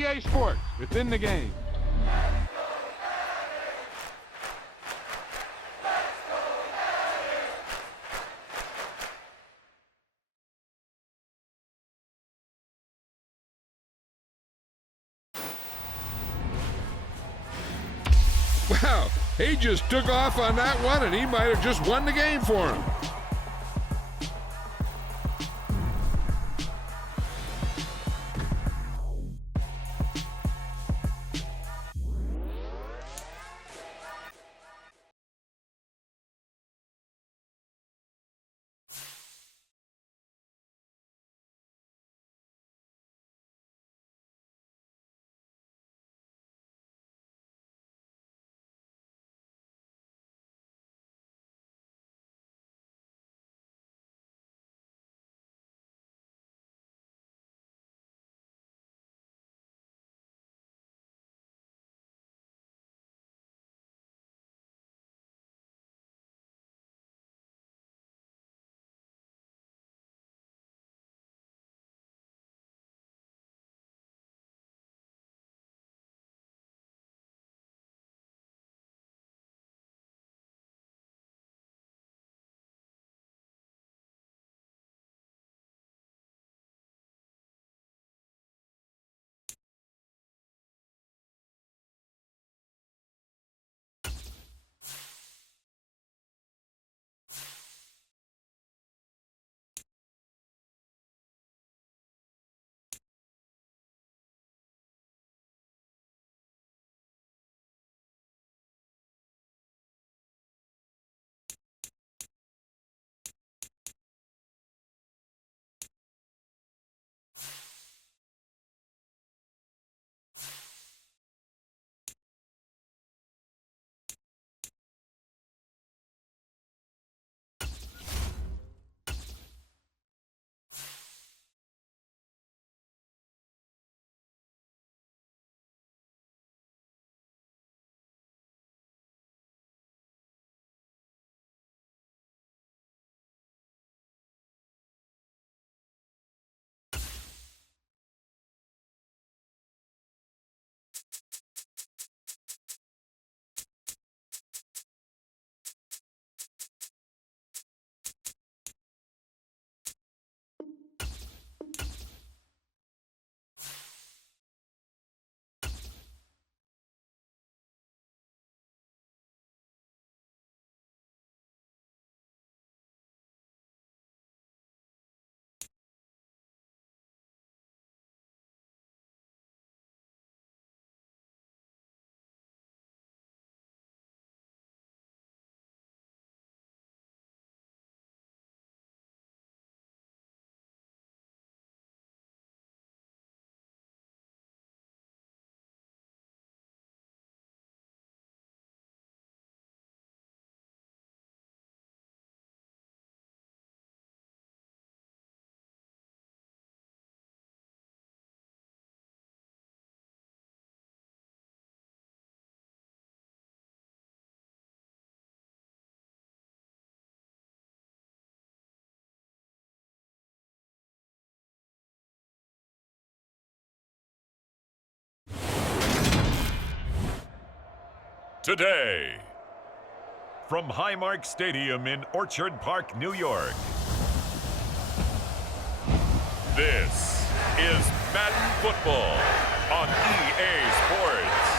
EA Sports. It's in the game. Wow, he just took off on that one, and he might have just won the game for him. Today, from Highmark Stadium in Orchard Park, New York, this is Madden Football on EA Sports.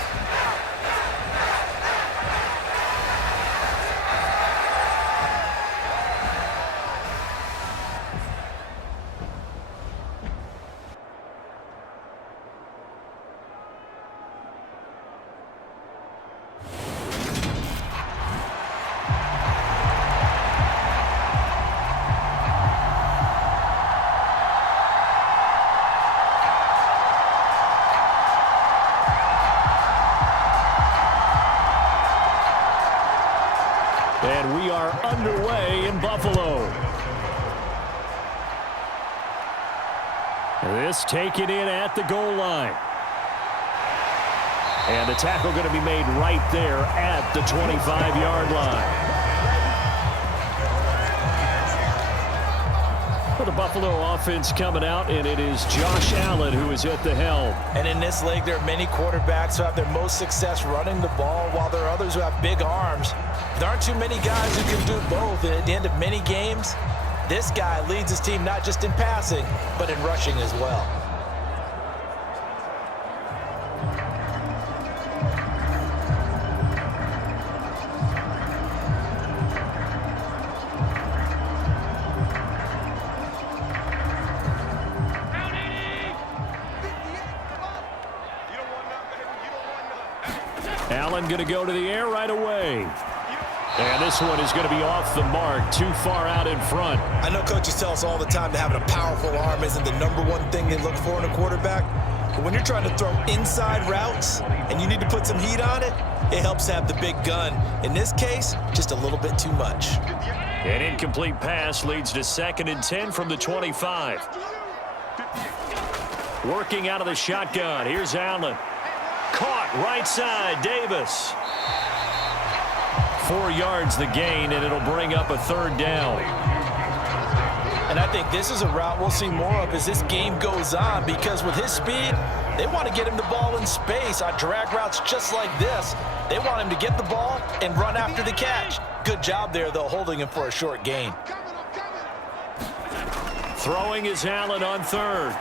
And we are underway in Buffalo. This taken in at the goal line. And the tackle going to be made right there at the 25-yard line. Well, the Buffalo offense coming out, and it is Josh Allen who is at the helm. And in this league, there are many quarterbacks who have their most success running the ball, while there are others who have big arms. There aren't too many guys who can do both, and at the end of many games, this guy leads his team not just in passing, but in rushing as well. Allen going to go to the air right away. And this one is going to be off the mark, too far out in front. I know coaches tell us all the time that having a powerful arm isn't the #1 thing they look for in a quarterback. But when you're trying to throw inside routes and you need to put some heat on it, it helps to have the big gun. In this case, just a little bit too much. An incomplete pass leads to 2nd and 10 from the 25. Working out of the shotgun. Here's Allen. Caught right side, Davis. 4 yards the gain, and it'll bring up a 3rd down. And I think this is a route we'll see more of as this game goes on, because with his speed, they want to get him the ball in space on drag routes just like this. They want him to get the ball and run after the catch. Good job there, though, holding him for a short gain. Throwing is Allen on 3rd.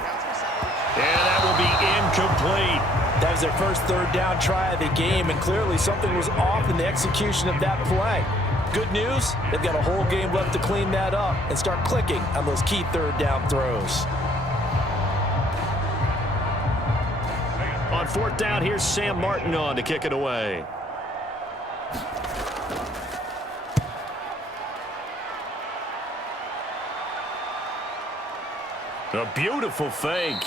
And that will be incomplete. That was their first 3rd down try of the game, and clearly something was off in the execution of that play. Good news, they've got a whole game left to clean that up and start clicking on those key 3rd down throws. On 4th down, here's Sam Martin on to kick it away. A beautiful fake.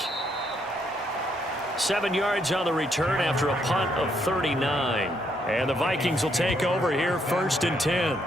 7 yards on the return after a punt of 39. And the Vikings will take over here, 1st and 10.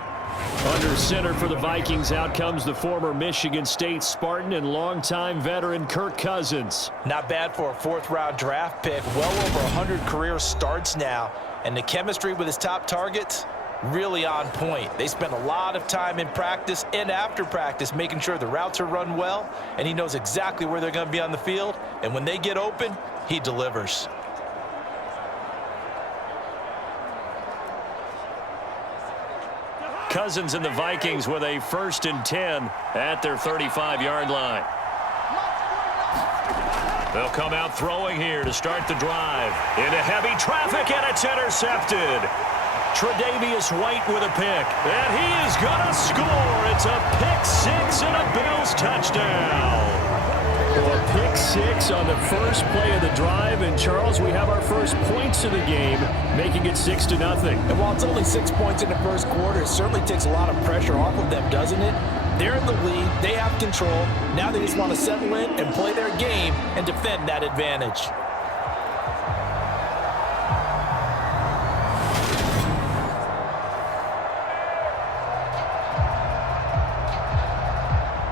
Under center for the Vikings, out comes the former Michigan State Spartan and longtime veteran Kirk Cousins. Not bad for a 4th-round draft pick. Well over 100 career starts now. And the chemistry with his top targets, really on point. They spend a lot of time in practice and after practice making sure the routes are run well, and he knows exactly where they're going to be on the field. And when they get open, he delivers. Cousins and the Vikings with a 1st and 10 at their 35-yard line. They'll come out throwing here to start the drive. Into heavy traffic, and it's intercepted. Tre'Davious White with a pick, and he is going to score. It's a pick 6 and a Bills touchdown. A pick 6 on the first play of the drive, and Charles, we have our first points of the game, making it 6-0. And while it's only 6 points in the first quarter, it certainly takes a lot of pressure off of them, doesn't it? They're in the lead, they have control. Now they just want to settle in and play their game and defend that advantage.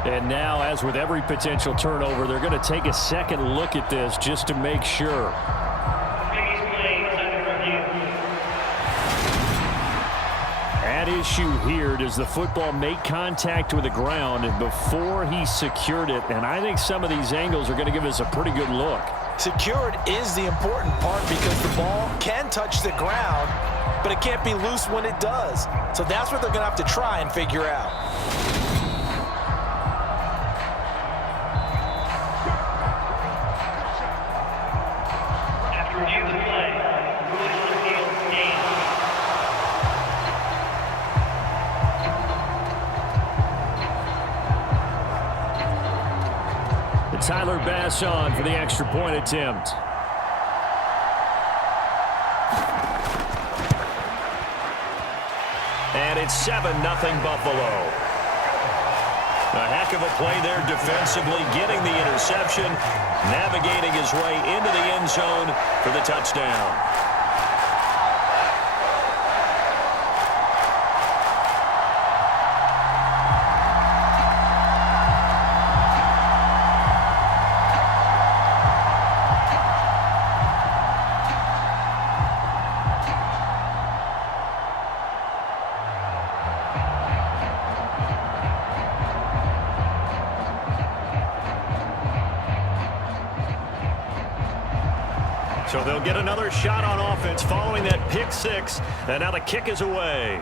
And now, as with every potential turnover, they're going to take a second look at this just to make sure. At issue here, does the football make contact with the ground before he secured it? And I think some of these angles are going to give us a pretty good look. Secured is the important part because the ball can touch the ground, but it can't be loose when it does. So that's what they're going to have to try and figure out. Tyler Bass on for the extra point attempt. And it's 7-0 Buffalo. A heck of a play there defensively, getting the interception, navigating his way into the end zone for the touchdown. So they'll get another shot on offense following that pick six. And now the kick is away.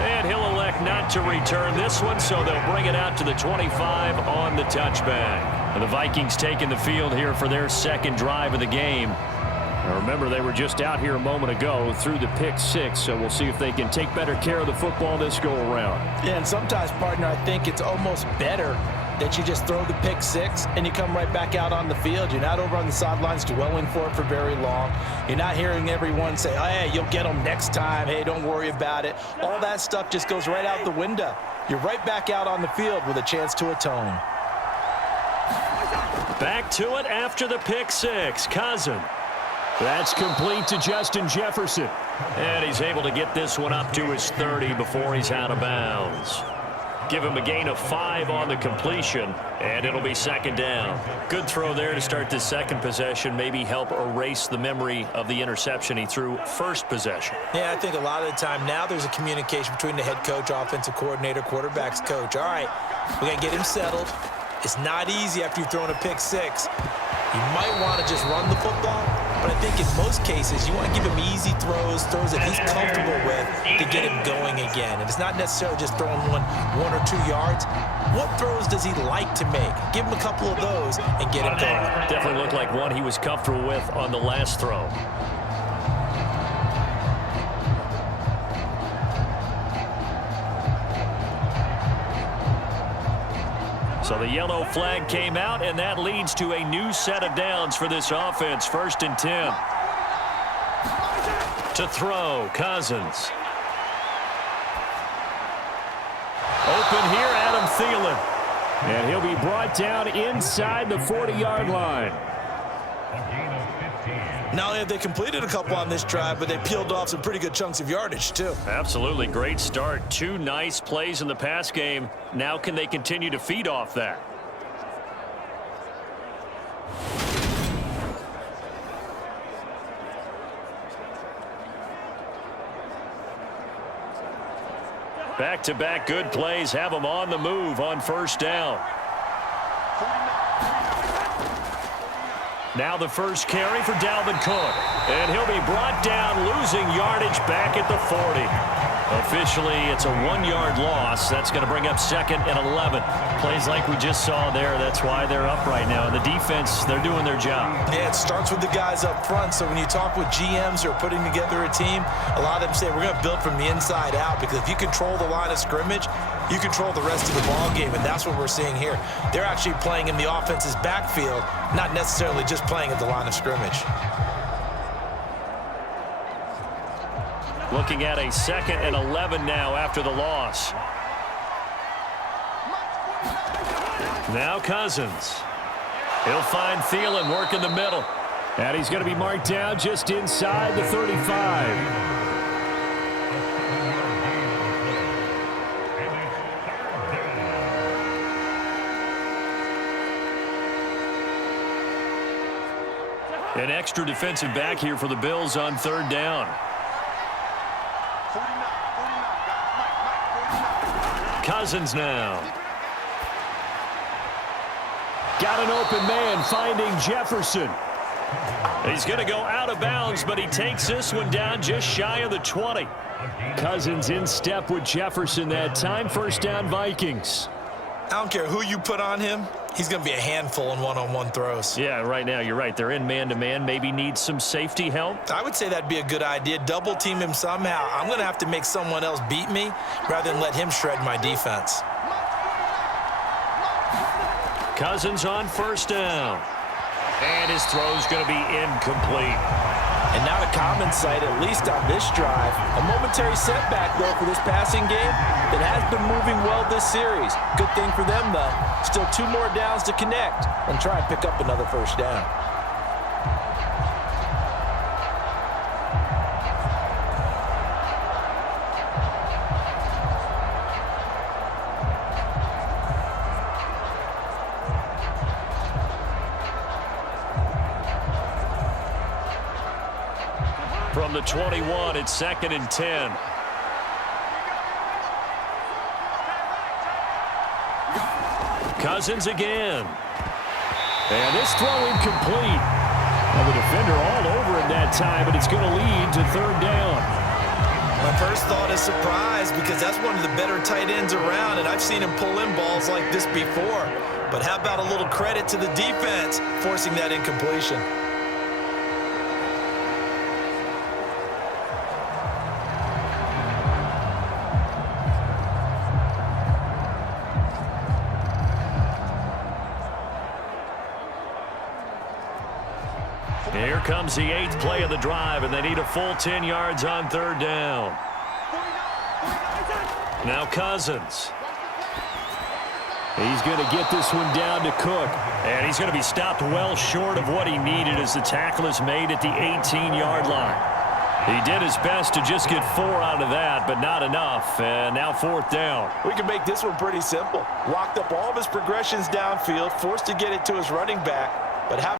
And he'll elect not to return this one, so they'll bring it out to the 25 on the touchback. And the Vikings taking the field here for their second drive of the game. Now remember, they were just out here a moment ago through the pick six, so we'll see if they can take better care of the football this go around. Yeah, and sometimes, partner, I think it's almost better that you just throw the pick six and you come right back out on the field. You're not over on the sidelines dwelling for it for very long. You're not hearing everyone say, oh, hey, you'll get them next time. Hey, don't worry about it. All that stuff just goes right out the window. You're right back out on the field with a chance to atone. Back to it after the pick six. Cousin. That's complete to Justin Jefferson. And he's able to get this one up to his 30 before he's out of bounds. Give him a gain of 5 on the completion, and it'll be second down. Good throw there to start this second possession, maybe help erase the memory of the interception he threw first possession. Yeah, I think a lot of the time now there's a communication between the head coach, offensive coordinator, quarterback's coach. All right, we're going to get him settled. It's not easy after you've thrown a pick six. You might want to just run the football, but I think in most cases you want to give him easy throws that he's comfortable with to get him going again. And it's not necessarily just throwing one or 2 yards. What throws does he like to make? Give him a couple of those and get him going. Definitely looked like one he was comfortable with on the last throw. So the yellow flag came out, and that leads to a new set of downs for this offense. 1st and 10. To throw, Cousins. Open here, Adam Thielen. And he'll be brought down inside the 40-yard line. Not only have they completed a couple on this drive, but they peeled off some pretty good chunks of yardage, too. Absolutely. Great start. 2 nice plays in the pass game. Now can they continue to feed off that? Back-to-back good plays have them on the move on first down. Now the first carry for Dalvin Cook. And he'll be brought down, losing yardage back at the 40. Officially, it's a 1-yard loss. That's going to bring up 2nd and 11. Plays like we just saw there. That's why they're up right now. And the defense, they're doing their job. Yeah, it starts with the guys up front. So when you talk with GMs who are putting together a team, a lot of them say we're going to build from the inside out, because if you control the line of scrimmage, you control the rest of the ball game, and that's what we're seeing here. They're actually playing in the offense's backfield, not necessarily just playing at the line of scrimmage. Looking at a 2nd and 11 now after the loss. Now Cousins. He'll find Thielen working the middle. And he's going to be marked down just inside the 35. An extra defensive back here for the Bills on 3rd down. Cousins now. Got an open man finding Jefferson. He's going to go out of bounds, but he takes this one down just shy of the 20. Cousins in step with Jefferson that time. First down, Vikings. I don't care who you put on him. He's going to be a handful in one-on-one throws. Yeah, right now, you're right. They're in man-to-man. Maybe needs some safety help. I would say that'd be a good idea. Double team him somehow. I'm going to have to make someone else beat me rather than let him shred my defense. Cousins on first down. And his throw's going to be incomplete. And not a common sight, at least on this drive. A momentary setback, though, for this passing game that has been moving well this series. Good thing for them, though. Still 2 more downs to connect and try and pick up another first down. From the 21, it's 2nd and 10. Cousins again. And this throw incomplete. Well, the defender all over him that time, but it's going to lead to third down. My first thought is surprise because that's one of the better tight ends around, and I've seen him pull in balls like this before. But how about a little credit to the defense forcing that incompletion? Here comes the 8th play of the drive, and they need a full 10 yards on third down. Now Cousins. He's going to get this one down to Cook. And he's going to be stopped well short of what he needed as the tackle is made at the 18-yard line. He did his best to just get 4 out of that, but not enough. And now fourth down. We can make this one pretty simple. Locked up all of his progressions downfield, forced to get it to his running back. But how